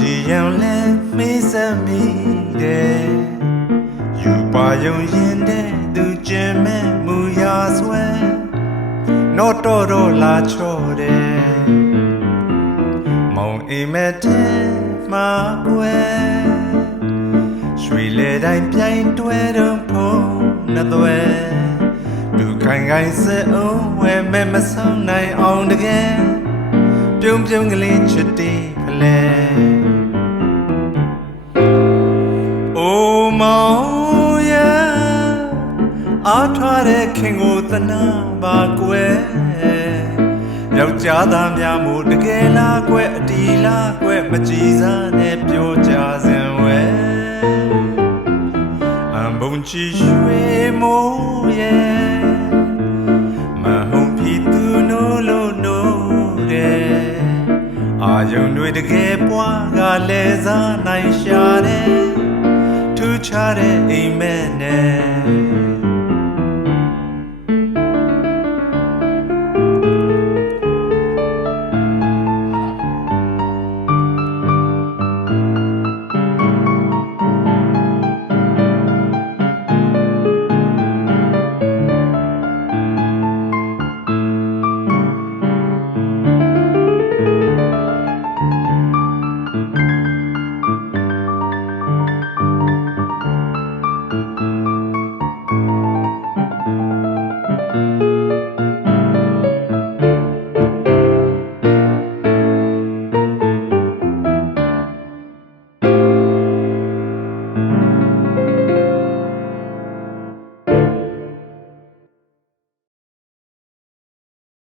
ji yang le me sa mi de yu pa yung yin de tu jin me mu ya swe no to do la cho de mong e me te ma kwe shui le dai pian twe dong pho na twe du khai khai se o we me ma song nai ong de geပြုံးပြုံးကလေးချစ်တီးဖလဲအိုမောင်ရဲ့အားထားတဲ့ခင်ကိုသနာပါကွယ်ယောက်ျားသားများမို့တကယ်လားကွယ်အတီလားကွယ်မကြည်စားနဲ့ပြောကြစင်ဝဲအံဘုံချီရွှေမိုးရဲ့မဟုတ်ပြီသူနိုးလို့နိုးတဲ့အာယုံတွေတကယ်ပွားကလဲစားနိုင်ရှာတယ်ထူးခြားတဲ့အိမ်မက်နဲ့